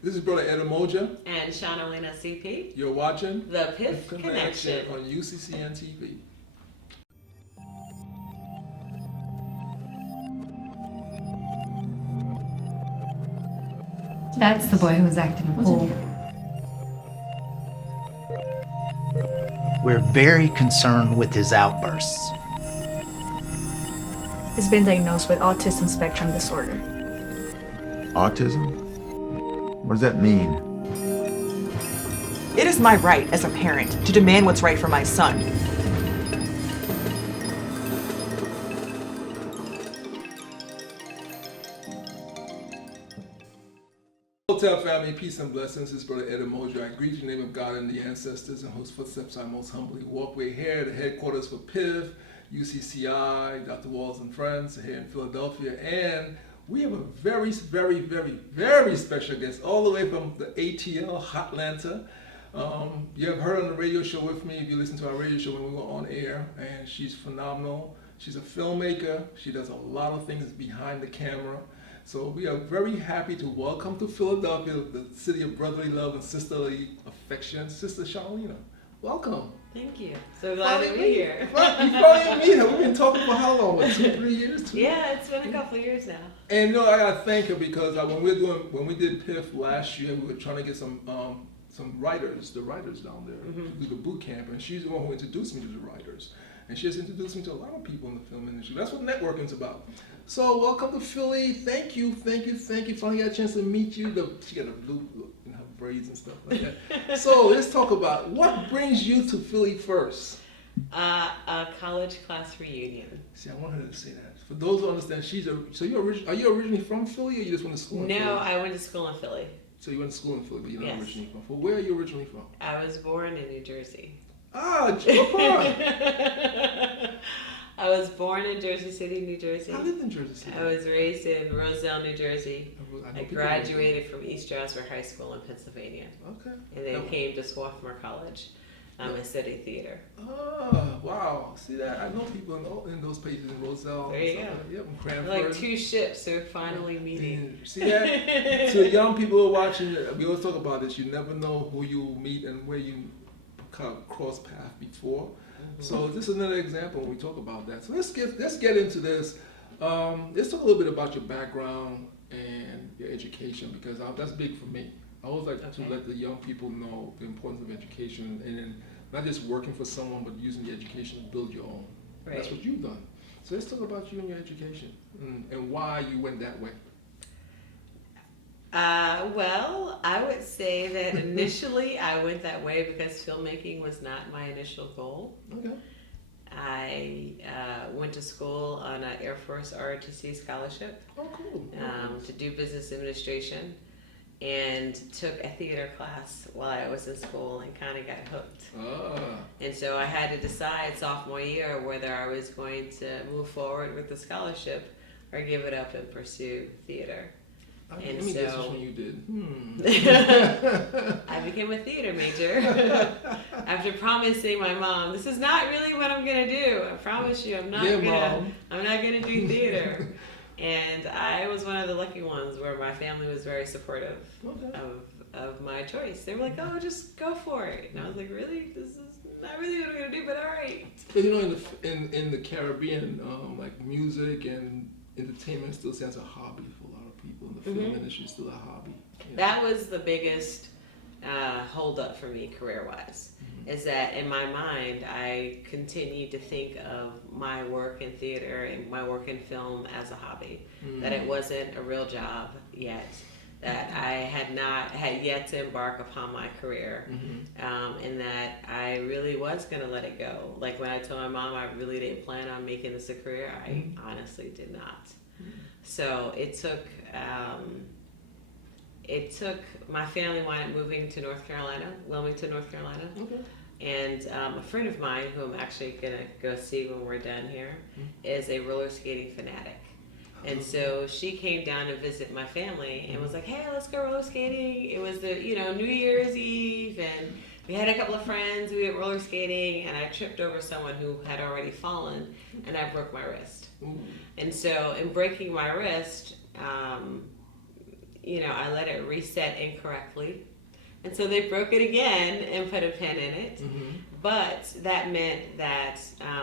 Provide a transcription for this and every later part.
This is Brother Ed Umoja. And SHANALYNA CP. You're watching The Piff Connection on Uccn TV. That's the boy who was acting a fool. We're very concerned with his outbursts. He's been diagnosed with autism spectrum disorder. Autism? What does that mean? It is my right as a parent to demand what's right for my son. Hotel family, peace and blessings. This is Brother Ed Umoja. I greet you in the name of God and the ancestors, and whose footsteps I most humbly walk. We're here at the headquarters for Piff, UCCI, Dr. Walls and Friends here in Philadelphia, and we have a very, very, very, very special guest all the way from the ATL, Hotlanta. You have heard on the radio show with me, if you listen to our radio show when we were on air, and she's phenomenal. She's a filmmaker. She does a lot of things behind the camera. So we are very happy to welcome to Philadelphia, the city of brotherly love and sisterly affection, Sister SHANALYNA. Welcome. Thank you. So glad to be here. You probably meet her. We've been talking for how long? What, 2-3 years? Yeah, it's been a couple of years now. And I gotta thank her because when we did Piff last year, we were trying to get some writers, the writers down there, to do the boot camp, and she's the one who introduced me to the writers. And she has introduced me to a lot of people in the film industry. That's what networking's about. So welcome to Philly. Thank you. Finally got a chance to meet you. She got a blue look in her braids and stuff like that. So let's talk about what brings you to Philly first. A college class reunion. See, I want her to say that. For those who understand, are you originally from Philly, or you just went to school in Philly? No, I went to school in Philly. So you went to school in Philly, but you're not Yes. originally from. Well, where are you originally from? I was born in New Jersey. Ah, what part? I was born in Jersey City, New Jersey. I lived in Jersey City. I was raised in Roselle, New Jersey. I graduated from East Strasburg High School in Pennsylvania. Okay. And then came to Swarthmore College and studied theater. Oh, wow. See that? I know people in those places in Roselle. There you go. Yep, in Cranford. We're like two ships, so we're finally meeting. See that? To the young people who are watching, we always talk about this. You never know who you meet and where you cross paths before. So this is another example when we talk about that. So let's get into this. Let's talk a little bit about your background and your education, because that's big for me. I always like to let the young people know the importance of education, and then not just working for someone, but using the education to build your own. Right. That's what you've done. So let's talk about you and your education and why you went that way. Well, I would say that initially I went that way because filmmaking was not my initial goal. Okay. I went to school on an Air Force ROTC scholarship. Oh, cool. To do business administration, and took a theater class while I was in school and kind of got hooked. And so I had to decide sophomore year whether I was going to move forward with the scholarship or give it up and pursue theater. Let me guess which one you did. I became a theater major after promising my mom, "This is not really what I'm gonna do. I promise you, I'm not gonna do theater." And I was one of the lucky ones where my family was very supportive of my choice. They were like, "Oh, just go for it." And I was like, "Really? This is not really what I'm gonna do, but all right." But in the Caribbean, like music and entertainment still stands a hobby for a lot of people. The film industry is still a hobby. You know? That was the biggest hold up for me career-wise, is that in my mind I continued to think of my work in theater and my work in film as a hobby, that it wasn't a real job yet, that I had yet to embark upon my career, and that I really was going to let it go. Like when I told my mom I really didn't plan on making this a career, I honestly did not. So it took my family wanted moving to North Carolina, Wilmington, North Carolina. And a friend of mine, who I'm actually going to go see when we're done here, is a roller skating fanatic. And so she came down to visit my family and was like, "Hey, let's go roller skating." It was the New Year's Eve, and we had a couple of friends. We went roller skating, and I tripped over someone who had already fallen, and I broke my wrist. And so in breaking my wrist, I let it reset incorrectly. And so they broke it again and put a pin in it. But that meant that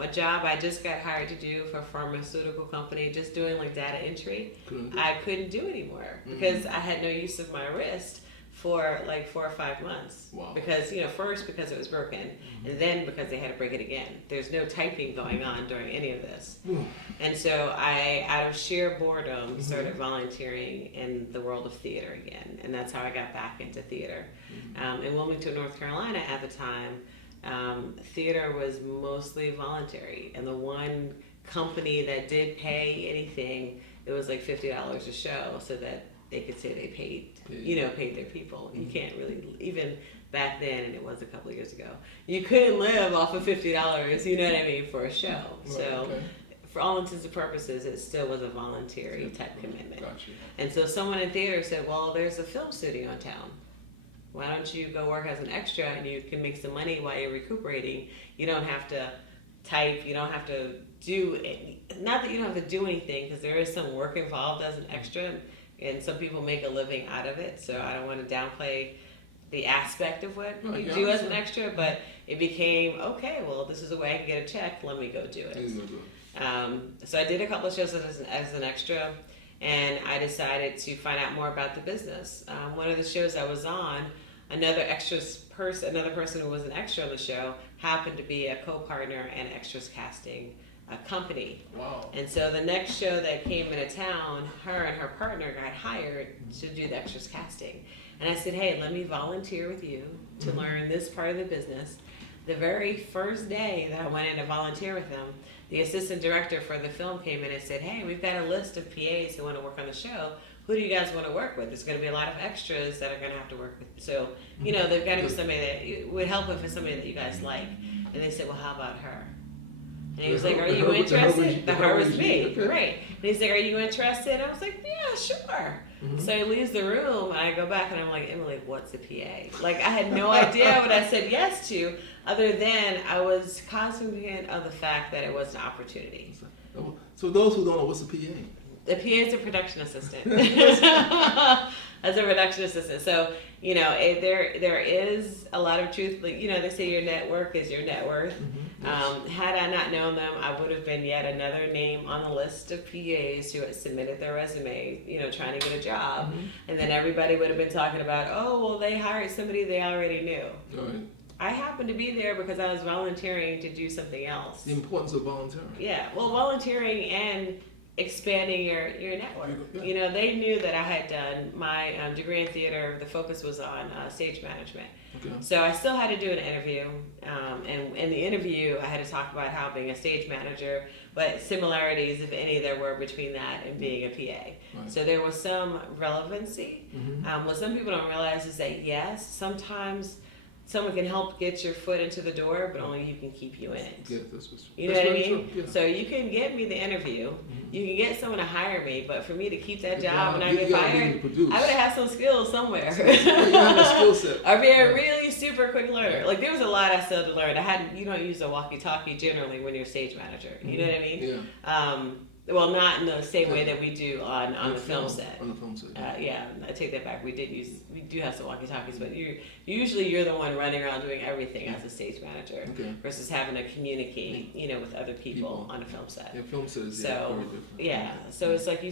a job I just got hired to do for a pharmaceutical company, just doing like data entry, I couldn't do anymore because I had no use of my wrist for like 4 or 5 months. Wow. Because, first because it was broken, and then because they had to break it again. There's no typing going on during any of this. And so I, out of sheer boredom, started volunteering in the world of theater again. And that's how I got back into theater. In Wilmington, North Carolina at the time, theater was mostly voluntary. And the one company that did pay anything, it was like $50 a show so that they could say they paid their people. You can't really, even back then, and it was a couple of years ago, you couldn't live off of $50, you know what I mean, for a show. So for all intents and purposes, it still was a voluntary type commitment. Gotcha. And so someone in theater said, well, there's a film studio in town. Why don't you go work as an extra and you can make some money while you're recuperating? You don't have to type, you don't have to do, not that you don't have to do anything, because there is some work involved as an extra. And some people make a living out of it, so I don't want to downplay the aspect of what you do as an extra, but it became, okay, well, this is a way I can get a check, let me go do it. So I did a couple of shows as an extra, and I decided to find out more about the business. One of the shows I was on, another person who was an extra on the show happened to be a co-partner and extras casting a company. Wow. And so the next show that came into town, her and her partner got hired to do the extras casting. And I said, hey, let me volunteer with you to learn this part of the business. The very first day that I went in to volunteer with them, the assistant director for the film came in and said, hey, we've got a list of PAs who want to work on the show. Who do you guys want to work with? There's going to be a lot of extras that are going to have to work with. So, they've got to be somebody that would help if it's somebody that you guys like. And they said, well, how about her? And he was like, are you interested? The her was me, right. And he's like, are you interested? And I was like, yeah, sure. So he leaves the room, and I go back, and I'm like, Emily, what's a PA? Like, I had no idea what I said yes to, other than I was cognizant of the fact that it was an opportunity. So those who don't know, what's a PA? The PA is a production assistant. As a production assistant. So, there is a lot of truth. Like, they say your network is your net worth. Had I not known them, I would have been yet another name on the list of PAs who had submitted their resume, trying to get a job. And then everybody would have been talking about, oh, well, they hired somebody they already knew. Right. I happened to be there because I was volunteering to do something else. The importance of volunteering. Yeah, well, volunteering and expanding your network. They knew that I had done my degree in theater. The focus was on stage management. So I still had to do an interview, and in the interview I had to talk about how being a stage manager, but similarities, if any, there were between that and being a PA. So there was some relevancy. What some people don't realize is that yes, sometimes someone can help get your foot into the door, but only you can keep you in it. Yeah, that's what's true. You know what I mean? Yeah. So you can get me the interview, you can get someone to hire me, but for me to keep that job and I get fired, I would have some skills somewhere. You have a skill set. I'd be a really super quick learner. Like, there was a lot I still had to learn. You don't use a walkie-talkie generally when you're a stage manager. You know what I mean? Yeah. Well, not in the same way that we do on the film set. On the film set. Yeah, I take that back. We do have some walkie-talkies, but usually you're the one running around doing everything as a stage manager versus having to communicate, with other people on a film set. Yeah, film set is very different. Yeah, so it's like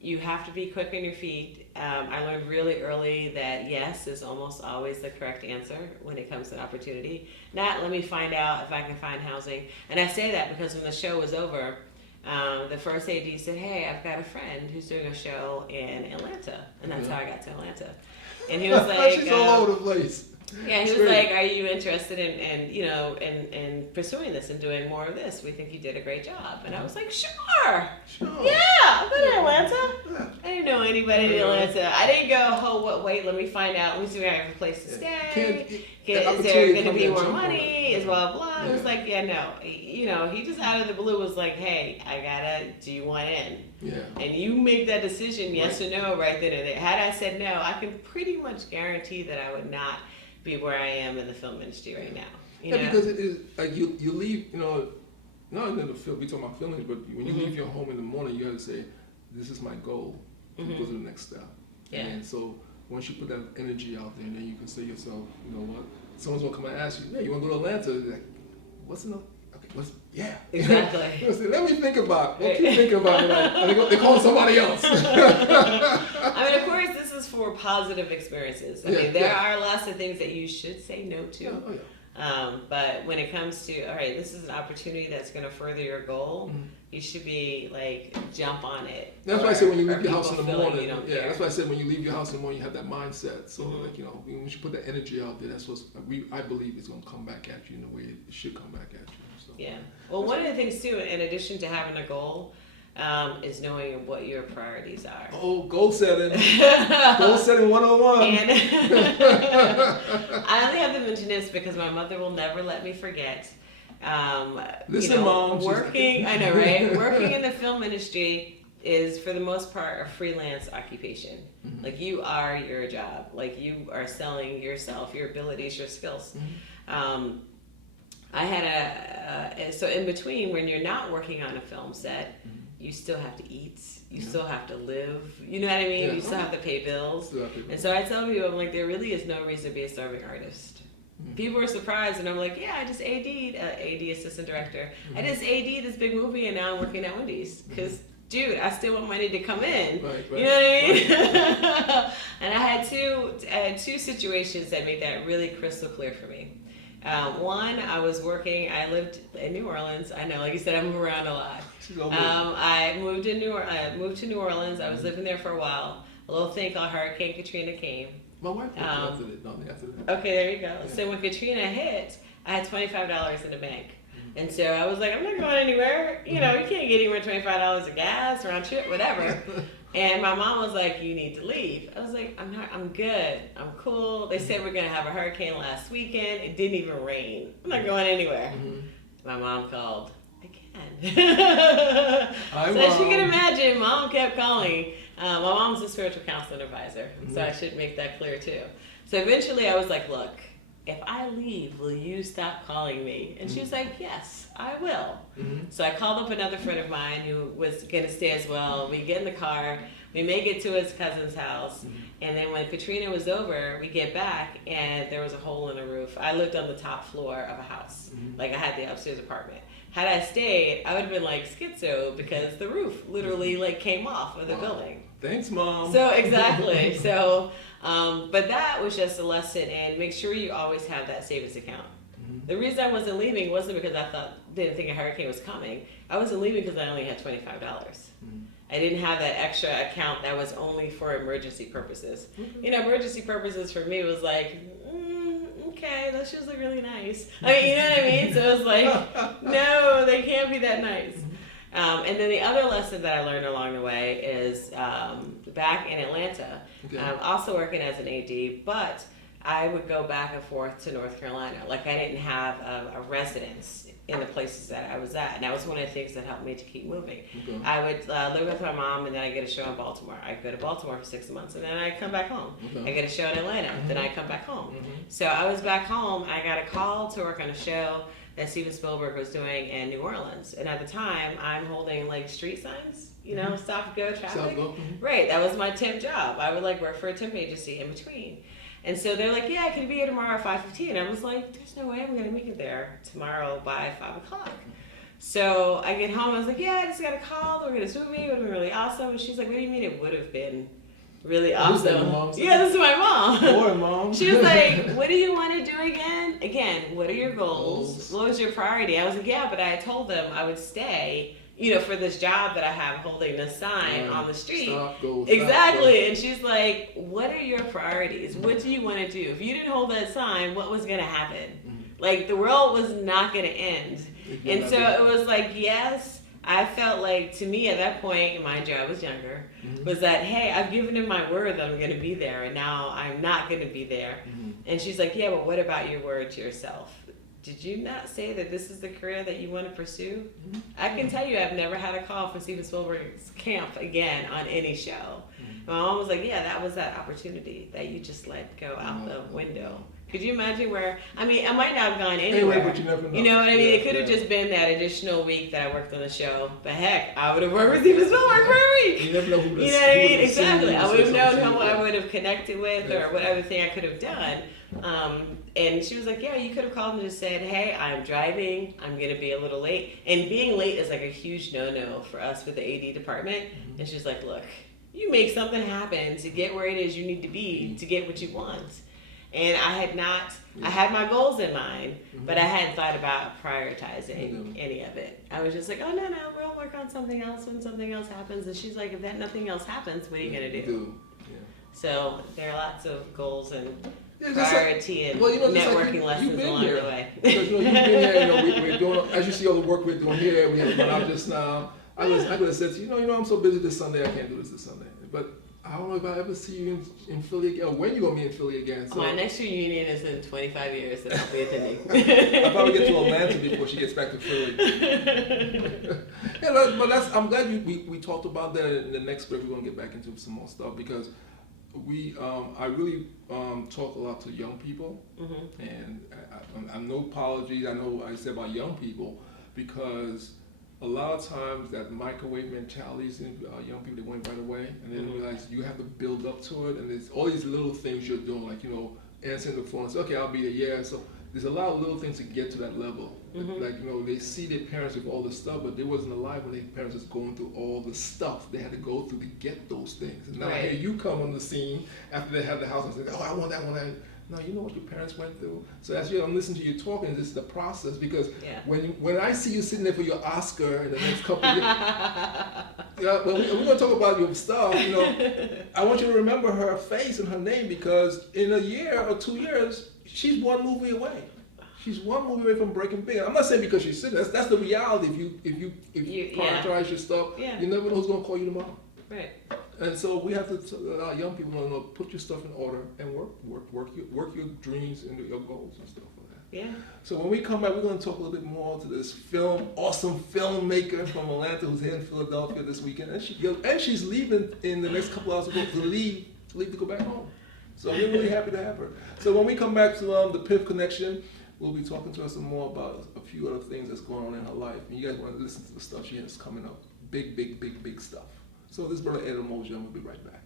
you have to be quick on your feet. I learned really early that yes is almost always the correct answer when it comes to an opportunity. Not let me find out if I can find housing. And I say that because when the show was over, the first AD said, hey, I've got a friend who's doing a show in Atlanta. And that's how I got to Atlanta. And he was like... She's all over the place. Yeah, he was like, are you interested in pursuing this and doing more of this? We think you did a great job. And I was like, sure. Yeah, I've been in Atlanta. I didn't know anybody in Atlanta. I didn't go, wait, let me find out. Let me see where I have a place to stay. Is there going to be more money? Is blah, blah. I was like, yeah, no. He just out of the blue was like, hey, do you want in? Yeah. And you make that decision, yes or no, right then and there. Had I said no, I can pretty much guarantee that I would not be where I am in the film industry right now. You know? Because it is like you leave, not in the film, we talk about feelings, but when you leave your home in the morning, you have to say, this is my goal to go to the next step. Yeah. And so once you put that energy out there, then you can say to yourself, you know what? Someone's gonna come and ask you, "Yeah, you want to go to Atlanta?" They're like, what's enough? Okay, yeah. Exactly. Let me think about it. What keep thinking about it? Like, they call somebody else. I mean, of course, this is for positive experiences. I mean, there are lots of things that you should say no to. Yeah, oh, yeah. But when it comes to, all right, this is an opportunity that's going to further your goal, you should be like, jump on it. That's why I said when you leave your house in the people feeling morning. you don't Yeah, care. that's why I said when you leave your house in the morning, you have that mindset. So like, you know, when you put that energy out there, that's what I believe is going to come back at you in the way it should come back at you. So. Yeah. Well, one of the things too, in addition to having a goal, is knowing what your priorities are. Oh, goal setting. Goal setting 101. And I only have to mention this because my mother will never let me forget. Listen, Mom. Working, I know, right? Working in the film industry is, for the most part, a freelance occupation. Like, you are your job. Like, you are selling yourself, your abilities, your skills. I had so in between, when you're not working on a film set, you still have to eat, you still have to live, you know what I mean? Yeah. You still have to pay bills. Still have to pay And so I tell people, I'm like, there really is no reason to be a starving artist. People are surprised, and I'm like, yeah, I just AD'd, AD assistant director. I just AD'd this big movie, and now I'm working at Wendy's. Because, dude, I still want money to come in. Right, You know what I mean? And I had two situations that made that really crystal clear for me. One, I lived in New Orleans. I know, like you said, I move around a lot. I moved to New Orleans. I was living there for a while. A little thing called Hurricane Katrina came. My wife after that. Okay, there you go. Yeah. So when Katrina hit, I had $25 in the bank. And so I was like, I'm not going anywhere. You know, you can't get anywhere $25 of gas, round trip, whatever. And my mom was like, you need to leave. I was like, I'm good. I'm cool. They said we're going to have a hurricane last weekend. It didn't even rain. I'm not going anywhere. My mom called again. Hi, so as you Mom. can imagine, Mom kept calling. My mom's a spiritual counseling advisor, so I should make that clear too. So eventually I was like, look, if I leave, will you stop calling me? And she was like, yes, I will. So I called up another friend of mine who was going to stay as well. We get in the car, we make it to his cousin's house, and then when Katrina was over, we get back, and there was a hole in the roof. I lived on the top floor of a house. Like, I had the upstairs apartment. Had I stayed, I would have been like schizo because the roof literally like came off of the building. Thanks, Mom. So exactly. So, but that was just a lesson, and make sure you always have that savings account. The reason I wasn't leaving wasn't because I didn't think a hurricane was coming. I wasn't leaving because I only had $25. I didn't have that extra account that was only for emergency purposes. You know, emergency purposes for me was like, okay, those shoes look really nice. I mean, you know what I mean? So it was like, no, they can't be that nice. And then the other lesson that I learned along the way is back in Atlanta, also working as an AD, but I would go back and forth to North Carolina. Like, I didn't have a residence in the places that I was at. And that was one of the things that helped me to keep moving. I would live with my mom, and then I get a show in Baltimore. I'd go to Baltimore for 6 months, and then I'd come back home. I get a show in Atlanta, then I come back home. So I was back home. I got a call to work on a show that Steven Spielberg was doing in New Orleans. And at the time, I'm holding like street signs, you know, stop, go, traffic. Right, that was my temp job. I would like work for a temp agency in between. And so they're like, yeah, I can be here tomorrow at 5:15. I was like, there's no way I'm going to make it there tomorrow by 5 o'clock. So I get home, I was like, yeah, I just got a call. We're going to this movie. It would have been really awesome. And she's like, what do you mean it would have been really awesome? Yeah, this is my mom. Boy, Mom. She was like, what do you want to do again? Again, what are your goals? What was your priority? I was like, yeah, but I told them I would stay, you know, for this job that I have holding this sign on the street. Stop, go, Exactly. stop, And she's like, what are your priorities? What do you want to do? If you didn't hold that sign, what was going to happen? Like, the world was not going to end. And so it was like, yes, I felt like, to me at that point, mind you, I was younger, was that, hey, I've given him my word that I'm going to be there, and now I'm not going to be there. And she's like, yeah, but what about your word to yourself? Did you not say that this is the career that you want to pursue? I can tell you I've never had a call from Steven Spielberg's camp again on any show. My mom was like, yeah, that was that opportunity that you just let go out the window. Could you imagine where, I mean, I might not have gone anywhere. But you never know. You know what I mean? It could have just been that additional week that I worked on the show. But heck, I would have worked with Steven Spielberg for a week. You never know who You know what I mean? Exactly. I would have known who I would have connected with or whatever thing I could have done. And she was like, yeah, you could have called and just said, hey, I'm driving. I'm going to be a little late. And being late is like a huge no-no for us with the AD department. Mm-hmm. And she's like, look, you make something happen to get where it is you need to be to get what you want. And I had my goals in mind, but I hadn't thought about prioritizing any of it. I was just like, oh, no, we'll work on something else when something else happens. And she's like, if that nothing else happens, what are you going to do? Yeah. So there are lots of goals and just priority and networking lessons along the way. Because you've been here, we're doing, as you see all the work we're doing here, we have to run out just now. I could have said to you, I'm so busy this Sunday, I can't do this Sunday. But I don't know if I ever see you in Philly again, or when you're going to be in Philly again. So. My next reunion is in 25 years that I'll be attending. I'll probably get to Atlanta before she gets back to Philly. But I'm glad we talked about that. In the next break, we're going to get back into some more stuff because I really talk a lot to young people. And I'm no apologies. I know I said about young people because a lot of times that microwave mentality is in young people, they went right away and then realize you have to build up to it, and there's all these little things you're doing, like answering the phone and say, okay, I'll be there, yeah. So there's a lot of little things to get to that level. Like they see their parents with all the stuff, but they wasn't alive when their parents was going through all the stuff they had to go through to get those things. And now here you come on the scene after they have the house and say, oh, I want that one. No, you know what your parents went through. So as I'm listening to you talking, this is the process because when I see you sitting there for your Oscar in the next couple of years, we're going to talk about your stuff. I want you to remember her face and her name because in a year or 2 years, she's one movie away. She's one movie away from breaking big. I'm not saying because she's sitting. That's the reality. If you prioritize your stuff, you never know who's going to call you tomorrow. Right. And so we have to allow young people to know, put your stuff in order and work your dreams and your goals and stuff like that. Yeah. So when we come back, we're going to talk a little bit more to this awesome filmmaker from Atlanta who's here in Philadelphia this weekend, and she's leaving in the next couple hours to leave to go back home. So we're really happy to have her. So when we come back to the Piff Connection, we'll be talking to her some more about a few other things that's going on in her life. And you guys want to listen to the stuff she has coming up. Big stuff. So this is Brother Umoja, and we'll be right back.